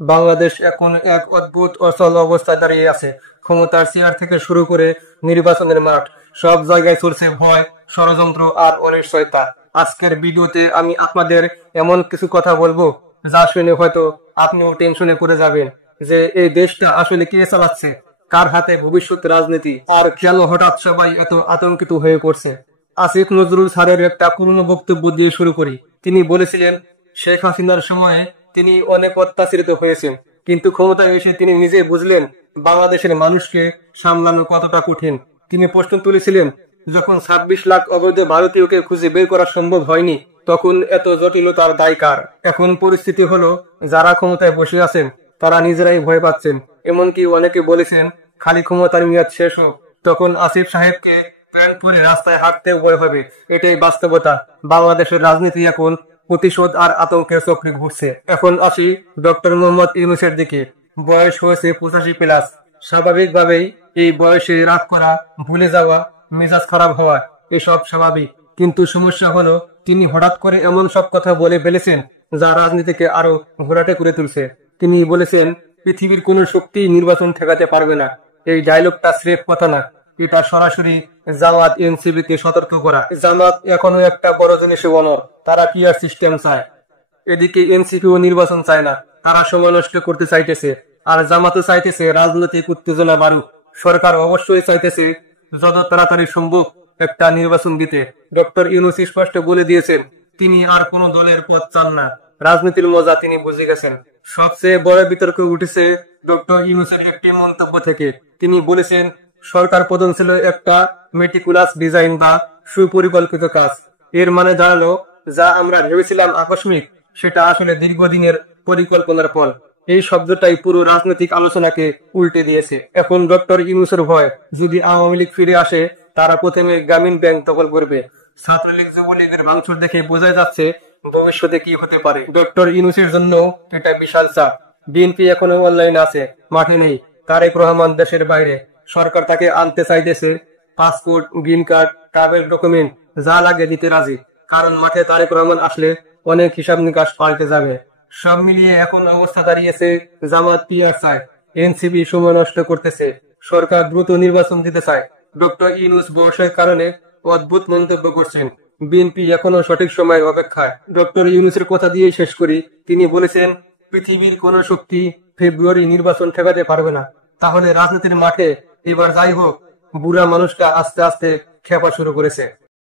বাংলাদেশ এখন এক অদ্ভুত অচল অবস্থায় দাঁড়িয়ে আছে। ক্ষমতার চেয়ার থেকে শুরু করে নির্বাচনের মাঠ, সব জায়গায় চলছে ভয়, ষড়যন্ত্র আর অনিশ্চয়তা। আজকের ভিডিওতে আমি আপনাদের এমন কিছু কথা বলবো যা শুনে হয়তো আপনিও টেনশনে পড়ে যাবেন যে এই দেশটা আসলে কে চালাচ্ছে, কার হাতে ভবিষ্যৎ রাজনীতি, আর কেন হঠাৎ সবাই এত আতঙ্কিত হয়ে পড়ছে। আসিফ নজরুল স্যারের একটা পুরনো বক্তব্য দিয়ে শুরু করি। তিনি বলেছিলেন, শেখ হাসিনার সময়ে তিনি অনেক অত্যাচারিত হয়েছেন, কিন্তু ক্ষমতায় এসে তিনি নিজে বুঝলেন বাংলাদেশের মানুষকে সামলানো কতটা কঠিন। তিনি প্রশ্ন তুলেছিলেন, যখন ২৬ লাখ অবৈধ ভারতীয়কে খুঁজে বের করা সম্ভব হয়নি, তখন এত জটিলতার দায় কার? এখন পরিস্থিতি হলো, যারা ক্ষমতায় বসে আছেন তারা নিজেরাই ভয় পাচ্ছেন। এমনকি অনেকে বলেছেন, খালি ক্ষমতার মেয়াদ শেষ হোক, তখন আসিফ সাহেবকে প্যান্ট পরে রাস্তায় হাঁটতেও ভয় হবে। এটাই বাস্তবতা। বাংলাদেশের রাজনীতি এখন প্রতিশোধ আর আতঙ্কের চক্রে ঘুরছে। এখন আসি ডক্টর মোহাম্মদ ইউনূসের দিকে। বয়স হয়েছে ৮৫+। স্বাভাবিকভাবেই এই বয়সে রাগ করা, ভুলে যাওয়া, মেজাজ খারাপ হওয়া এসব স্বাভাবিক। কিন্তু সমস্যা হলো, তিনি হঠাৎ করে এমন সব কথা বলে ফেলেছেন যা রাজনীতিকে আরো ঘোলাটে করে তুলছে। তিনি বলেছেন, পৃথিবীর কোন শক্তি নির্বাচন ঠেকাতে পারবে না। এই ডায়লগটা স্রেফ কথা না, এটা সরাসরি জামাত এনসিপি কে সতর্ক করা। জামাত এখনো একটা বড় জিনিসে অনড়, তারা কি আর সিস্টেম চায়। এদিকে এনসিপিও নির্বাচন চায় না, তারা সময় নষ্ট করতে চাইতেছে। আর জামাতও চাইতেছে রাজনৈতিক উত্তেজনা বাড়ুক। সরকার অবশ্যই চাইতেছে যত তাড়াতাড়ি সম্ভব একটা নির্বাচন দিতে। ডক্টর ইউনূস স্পষ্ট বলে দিয়েছেন, তিনি আর কোন দলের পথ চান না। রাজনীতির মজা তিনি বুঝে গেছেন। সবচেয়ে বড় বিতর্ক উঠেছে ডক্টর ইউনূসের একটি মন্তব্য থেকে। তিনি বলেছেন, সরকার প্রধান ছিল একটা মেটিকুলাস ডিজাইন বা সুপরিকল্পিত কাজ। এর মানে দাঁড়ালো, যা আমরা ভেবেছিলাম আকস্মিক, সেটা আসলে দীর্ঘদিনের পরিকল্পনার ফল। এই শব্দটাই পুরো রাজনৈতিক আলোচনাকে উল্টে দিয়েছে। এখন ডক্টর ইউনূসের ভয়, যদি আওয়ামী লীগ ফিরে আসে, তারা প্রথমে গ্রামীণ ব্যাংক দখল করবে। ছাত্রলীগ যুবলীগের ভাঙচুর দেখে বোঝা যাচ্ছে ভবিষ্যতে কি হতে পারে। ডক্টর ইউনূসের জন্য এটা বিশাল চাপ। বিএনপি এখনো অনলাইন আছে, মাঠে নেই। তারেক রহমান দেশের বাইরে, সরকার তাকে আনতে চাইতেছে। Passport, green card, travel document যা লাগে দিতে রাজি, কারণ মাঠে তারেক রহমান আসলে অনেক হিসাব নিকাশ পাল্টে যাবে। সব মিলিয়ে এখন অবস্থা দাঁড়িয়েছে, জামাত পিআর চায়, এনসিপি সময় নষ্ট করতেছে, সরকার দ্রুত নির্বাচন দিতে চায়। ডক্টর ইউনূস বয়সের কারণে অদ্ভুত মন্তব্য করছেন। বিএনপি এখনো সঠিক সময়ের অপেক্ষায়। ডক্টর ইউনূসের কথা দিয়ে শেষ করি। তিনি বলেছেন, পৃথিবীর কোন শক্তি ফেব্রুয়ারি নির্বাচন ঠেকাতে পারবে না। তাহলে রাজনীতির মাঠে এবার যাই হোক, বুড়া মানুষটা আস্তে আস্তে খেপা শুরু করেছে।